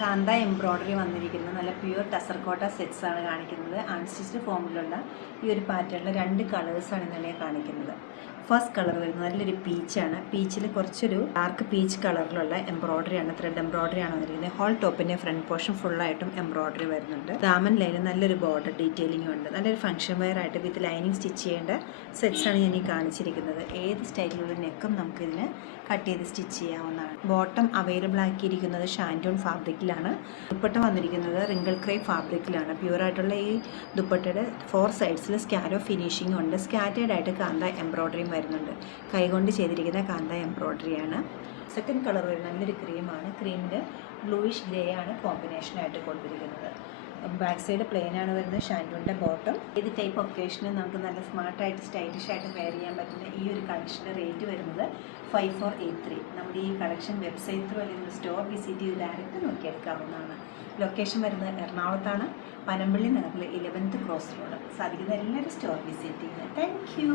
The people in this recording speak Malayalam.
കാന്ത എംബ്രോയ്ഡറി വന്നിരിക്കുന്ന നല്ല പ്യുവർ ടസർകോട്ട സെറ്റ്സ് ആണ് കാണിക്കുന്നത്. അൺസ്റ്റിച്ച്ഡ് ഫോമിലുള്ള ഈ ഒരു പാറ്റേണിൽ 2 കളേഴ്സാണ് ഇന്നലെ കാണിക്കുന്നത്. ഫസ്റ്റ് കളർ വരുന്നത് നല്ലൊരു പീച്ചാണ്. പീച്ചിൽ കുറച്ചൊരു ഡാർക്ക് പീച്ച് കളറിലുള്ള എംബ്രോയ്ഡറിയാണ്, ത്രെഡ് എംബ്രോയ്ഡറി ആണ് വന്നിരിക്കുന്നത്. ഹോൾ ടോപ്പിൻ്റെ ഫ്രണ്ട് പോർഷൻ ഫുള്ളായിട്ടും എംബ്രോയ്ഡറി വരുന്നുണ്ട്. ദാമൻ ലൈനിൽ നല്ലൊരു ബോർഡർ ഡീറ്റെയിലിംഗ് ഉണ്ട്. നല്ലൊരു ഫംഗ്ഷൻ വെയർ ആയിട്ട് വിത്ത് ലൈനിങ് സ്റ്റിച്ച് ചെയ്യേണ്ട സെറ്റ്സാണ് ഞാൻ ഈ കാണിച്ചിരിക്കുന്നത്. ഏത് സ്റ്റൈലിലുള്ള നെക്കും നമുക്കിതിന് കട്ട് ചെയ്ത് സ്റ്റിച്ച് ചെയ്യാവുന്നതാണ്. ബോട്ടം അവൈലബിൾ ആക്കിയിരിക്കുന്നത് ഷാൻറ്റൂൺ ഫാബ്രിക്കിലാണ്. ദുപ്പട്ട വന്നിരിക്കുന്നത് റിങ്കിൾ ക്രേപ്പ് ഫാബ്രിക്കിലാണ്. പ്യുവറായിട്ടുള്ള ഈ ദുപ്പട്ടയുടെ 4 സൈഡ്സിൽ സ്കാലോ ഫിനിഷിംഗ് ഉണ്ട്. സ്കാറ്റേഡ് ആയിട്ട് കാന്ത എംബ്രോയ്ഡറിയും വരുന്നുണ്ട്. കൈകൊണ്ട് ചെയ്തിരിക്കുന്ന കാന്ത എംബ്രോയ്ഡറിയാണ്. സെക്കൻഡ് കളർ വരുന്നത് നല്ലൊരു ക്രീമാണ്. ക്രീമിൻ്റെ ബ്ലൂയിഷ് ഗ്രേ ആണ് കോമ്പിനേഷനായിട്ട് കൊടുത്തിരിക്കുന്നത്. ബാക്ക് സൈഡ് പ്ലെയിൻ ആണ് വരുന്നത്. ഷാൻറ്റൂണിൻ്റെ ബോട്ടം. ഏത് ടൈപ്പ് ഒക്കേഷനും നമുക്ക് നല്ല സ്മാർട്ടായിട്ട് സ്റ്റൈലിഷ് ആയിട്ട് വെയർ ചെയ്യാൻ പറ്റുന്ന ഈ ഒരു കളക്ഷൻ്റെ റേറ്റ് വരുന്നത് 5483. നമ്മുടെ ഈ കളക്ഷൻ വെബ്സൈറ്റ് ത്രൂ അല്ലെങ്കിൽ സ്റ്റോർ വിസിറ്റ് ചെയ്ത് ഡയറക്റ്റ് നോക്കിയെടുക്കാവുന്നതാണ്. ലൊക്കേഷൻ വരുന്നത് എറണാകുളത്താണ്, പനമ്പള്ളി നഗറിൽ 11th ക്രോസ് റോഡ്. സാധിക്കുന്ന എല്ലാവരും സ്റ്റോർ വിസിറ്റ് ചെയ്യുക. Thank you.